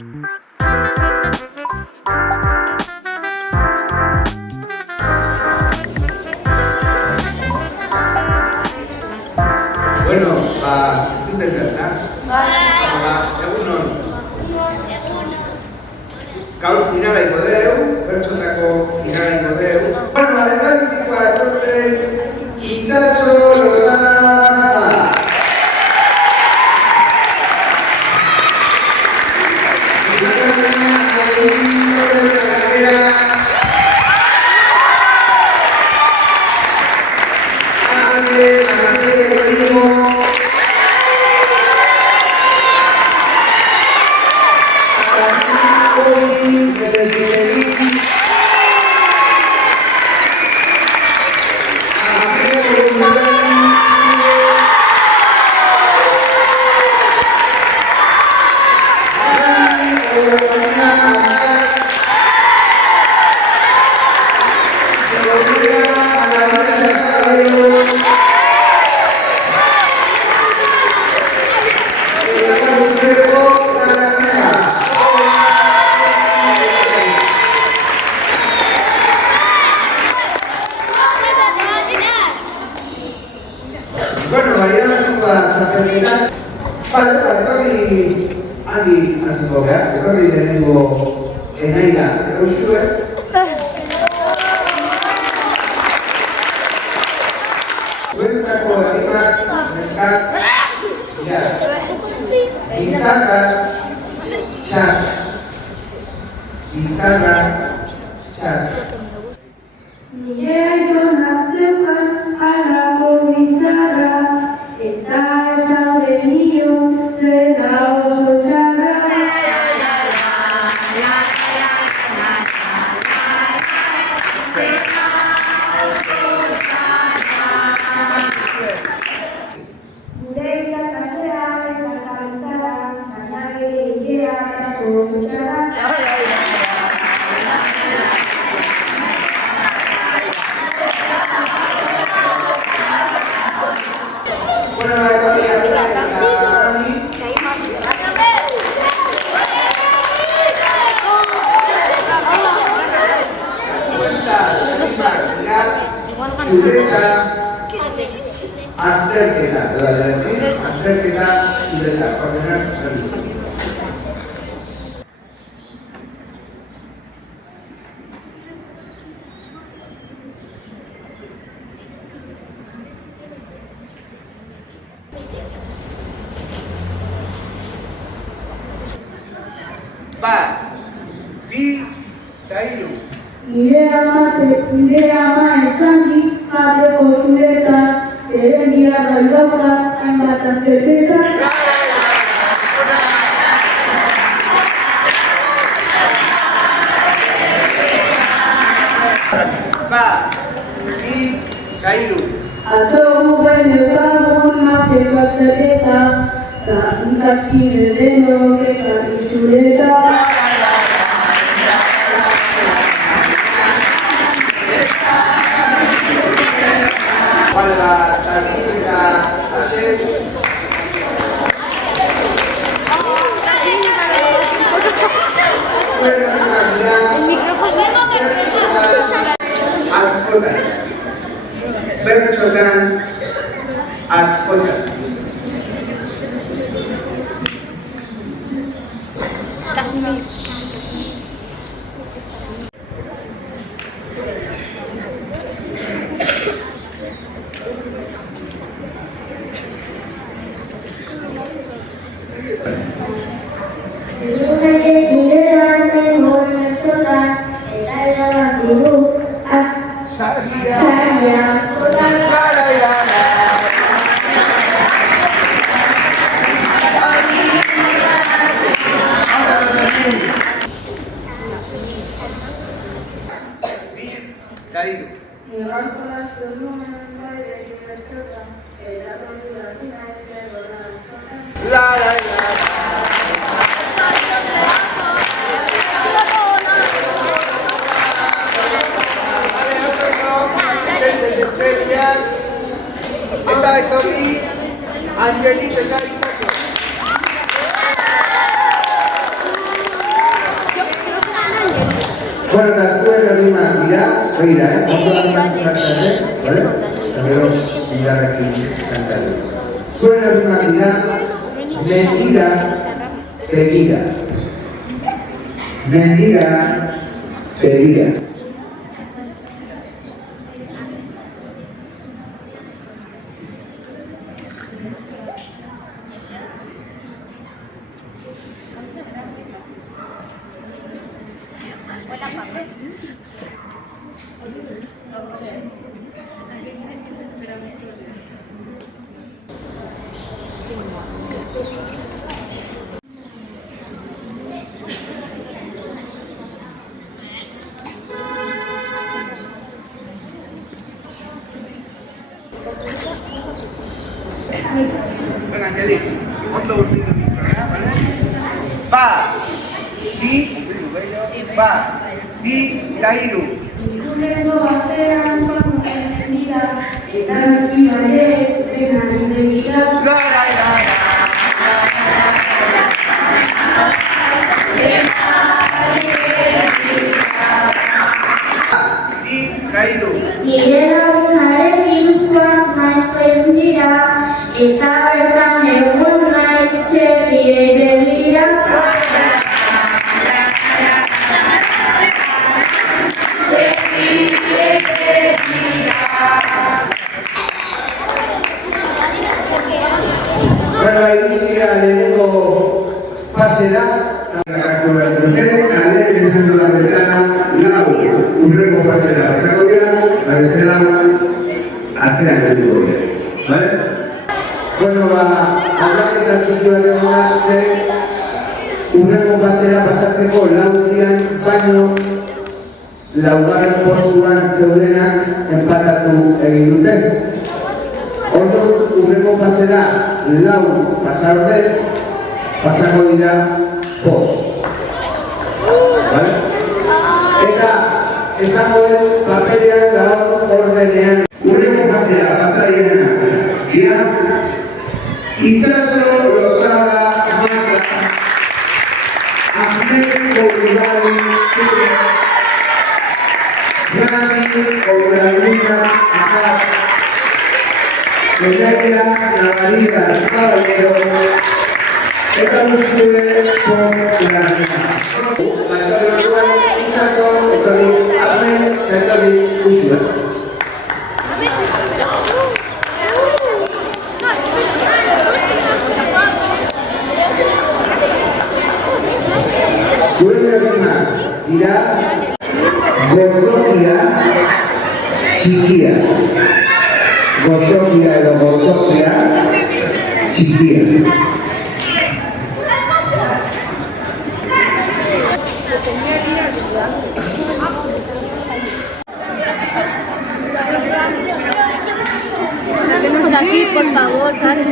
Bueno, entzuten da, egunon. Gaur finala ingo dugu, bertxotako finala ingo dugu. Bueno, adelantikoa etorten, Itxaso Lozana! Bueno, mañana es una txapelketa. Vale, handi hasiko behar, etorri lehenengo enaira eusue. Zuentzako animak, neskak, izarra, txar. Izarra, txar. Nire aitona zeukan halako bizarra, eta esan benio zela oso txarra. Gure irakastea eta kabezara, baina bere ikera oso txarra. Bueno, la economía zuretzat azterketa, azterketa zuretzat, ordenak zerbitzu. Bat, bi, eta hiru. Nire ama esan dit jateko txuleta, zeren bihar bai dauka hainbat azterketa. Bat, bi, eta hiru. Atzo guen eukagun mateko azterketa, eta ikaskide denok ekarri txuleta. Vale, la tarjeta haces. Askotan. Bertxotan askotan. Eta etorri Angelit eta Itxaso. Bueno, eta zuen herrimak dira, begira, ondo animatu kantatzen, bale? Eta gero, bigarrekin kantatzen. Zuen herrimak dira, mentira, begira. Mentira, begira. Venga, Angelique, ondo urbildu ditorra, bale? Bat, bi, eta hiru. Ikurreko basean komunen dira, eta bizkia ere zuten ari begira. Gara. Bi, eta hiru. Nire lagunarekin joan naiz begira, eta bertan egon naiz txerriei begira. Bueno, iritsi gara lehenengo fasera, hartu behar dute, alde bezandu da betana, urrengo fasera pasako dira, eta beste atzean geldituko dira. Bale? Bueno, aldaketa txiki bat egon da, urrengo fasera pasatzeko lauzian baino laugarren postuan zeudenak enpatatu egin dute. Orduan, urrengo pasera lau pasarde, pasako dira bost. Vale? Eta esango den paperean gaur ordenean. Urrengo pasera pasarienak dira Itxaso Lozada Maza, Ahmed Obrigari Txure, Rami Obraguna Akar, Edaia Navaridas Caballero, eta guztue por Granada. Etorri orduan, Itxaso, etorri Ahmed, etorri guztue. Zuen herrimak dira gozokia txikia. Gozokia edo gozokia txikia. Tenemos aquí, por favor, ¿sabes?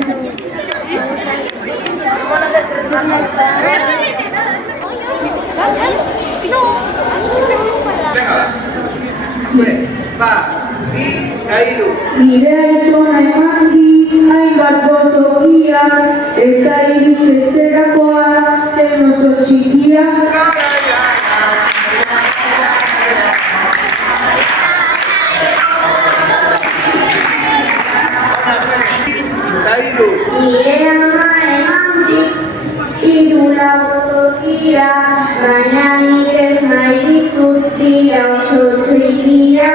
Nire aitona emangi, hainbat gozokia, eta iriketzerakoa zen oso txikia. Nire ama emangi, irula gozokia, baina nik ez nahi ditut dira oso txikia.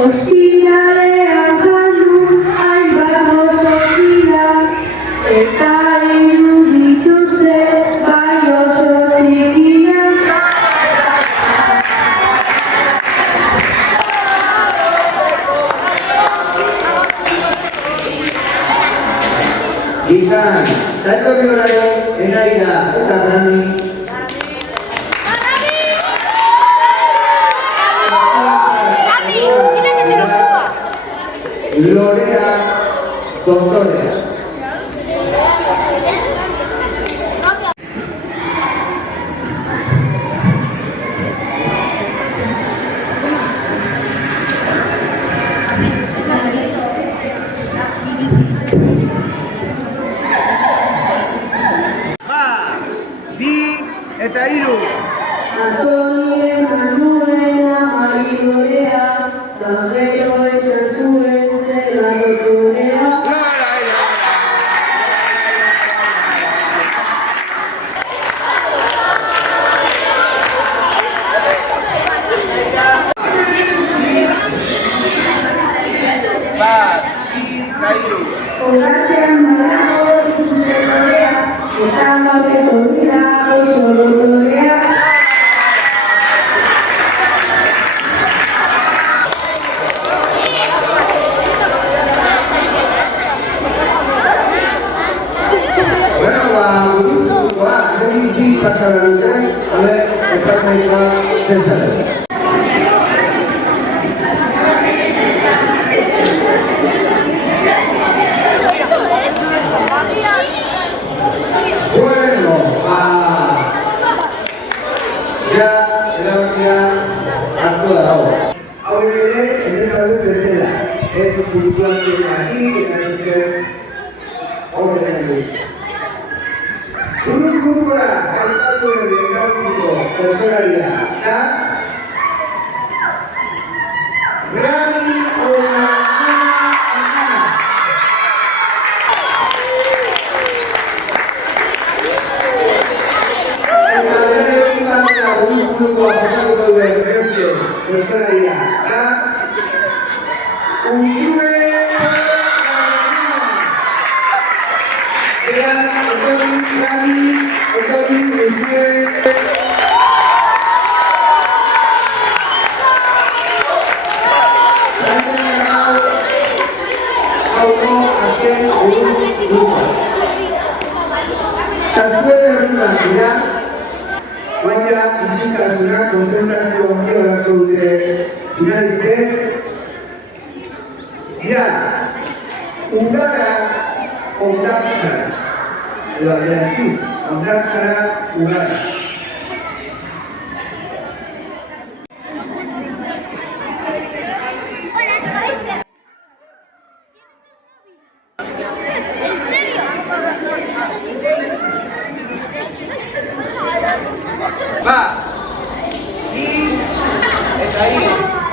Ostiralean galdu, hainbat gozokia, eta iruditu zen bai oso txikia. Ikan, tanto que horario Enaida eta Rami. Lorea Doctorea. Azonire manuen amari dorea, da gero esan zuen zela dotorea. Onartzean badago ikuste dorea, eta gaurreko dira oso dotorea. Pasar a ver, el pasa y va a Bueno, ya hartu da dago. Hau ere, entzera dut bezala. Ez kulturan aquí, eta horretan dut. Urrukura, saltatu errengautiko pertsonaria, eta Rami Onarana. Eta lehenetik batera urrukuruko pasatuko duen pertsonaria, eta Uxue Baina isiltasuna konzentrazio handia beharko dute finalistek. Dira, udara ondartzara, edo alderantziz, ondartzara udara.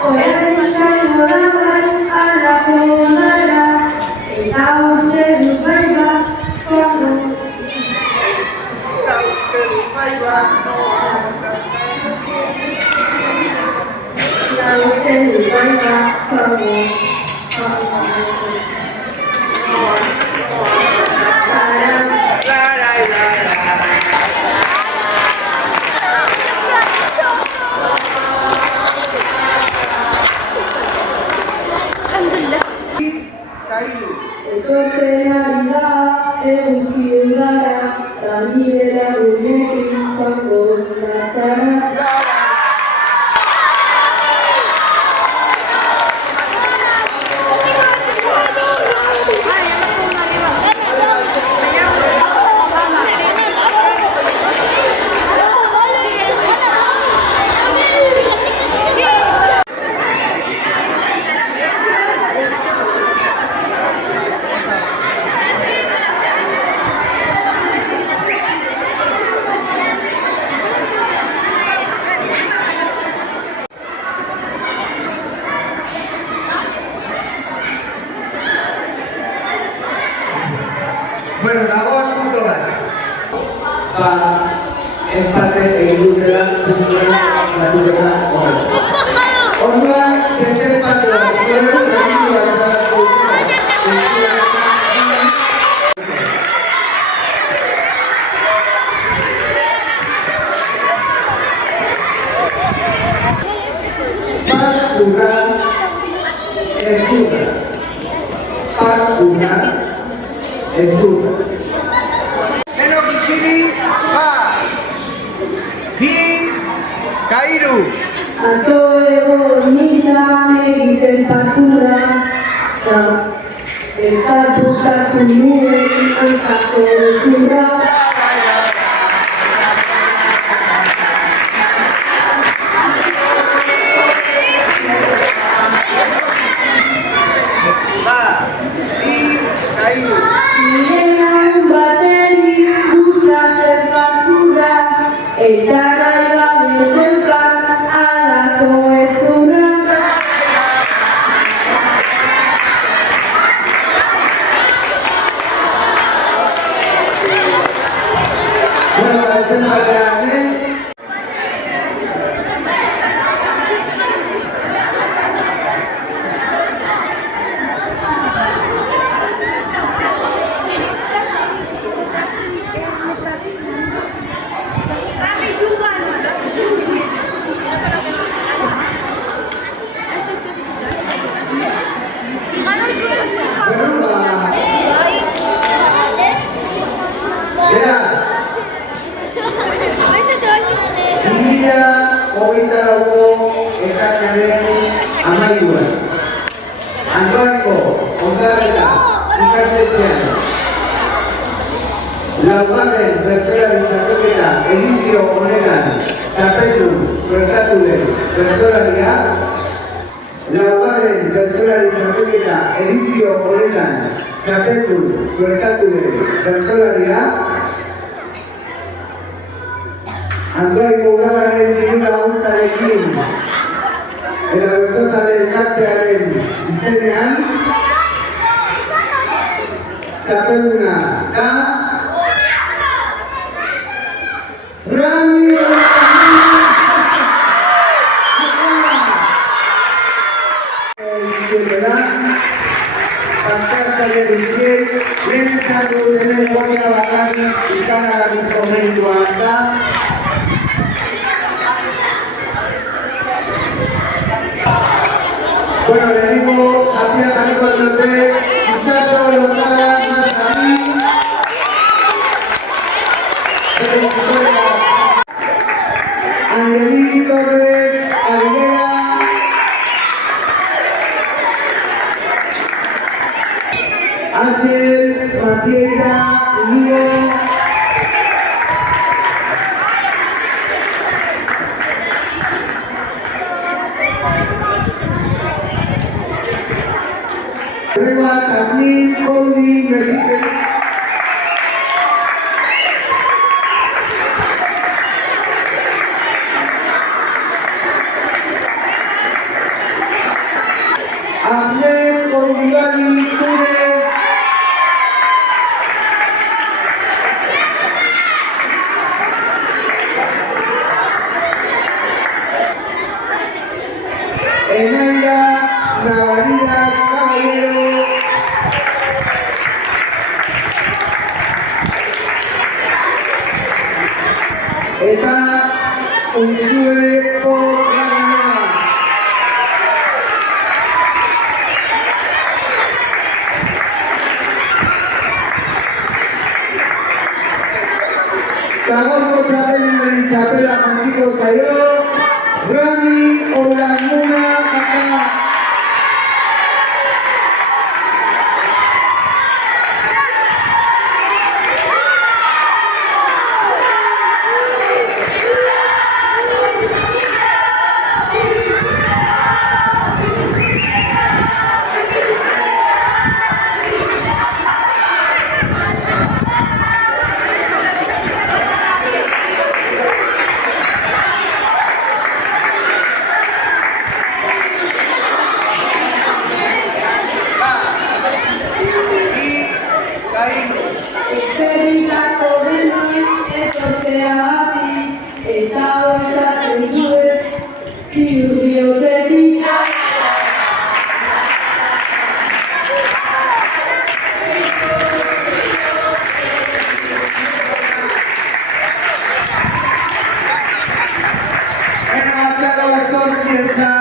Oean izango da bai, alako ondara, eta uste dut bai bat, kono. Eta uste dut bai bat, kono. Etortzen ari da, eguzki udara, eta nire lagunekin joango ondartzara. Bueno, dagoz punto bat. Empate egin dutela puntuan natureka horrela. Orduan, desempate bat zuen, regitua ezagatu ez dut. Eno gizili, bi, kairu. Atzo egon nintzen egiten partura, eta busatu nuen antzako zura. Eta gai gabeko 24ko ekainaren 13an. Andoaingo Ondarreta ikastetxean laugarren bertsolari txapelketa edizio honetan txapeldu suertatu den bertsolaria, laugarren bertsolari txapelketa edizio honetan txapeldu suertatu den bertsolaria, Andoaingo udalaren diru laguntzarekin eta bertsozale elkartearen izenean txapelduna da Rami Pankartzaile dutiei, lehen esan dut hemen guardia bakarrik ikaragarrizko meritua da. Bueno, lehenengo zapia jarriko dute, Itxaso Lozada Mazari, Angeli Torres Aguilera, Axel Matieira Unido, Luego Tasmin Cody Mesiteri, Ahmed Condivani Ture, Enaira Navaridas Caballero, eta Uxue Corragana. Gaurko txapelaren txapela jantiko zaio, Rami Olamuna Aka. Eskerrik asko denoi, etortzeagatik, eta esaten duen, ziur bihotzetik. Bueno, Txalo Zortzientzat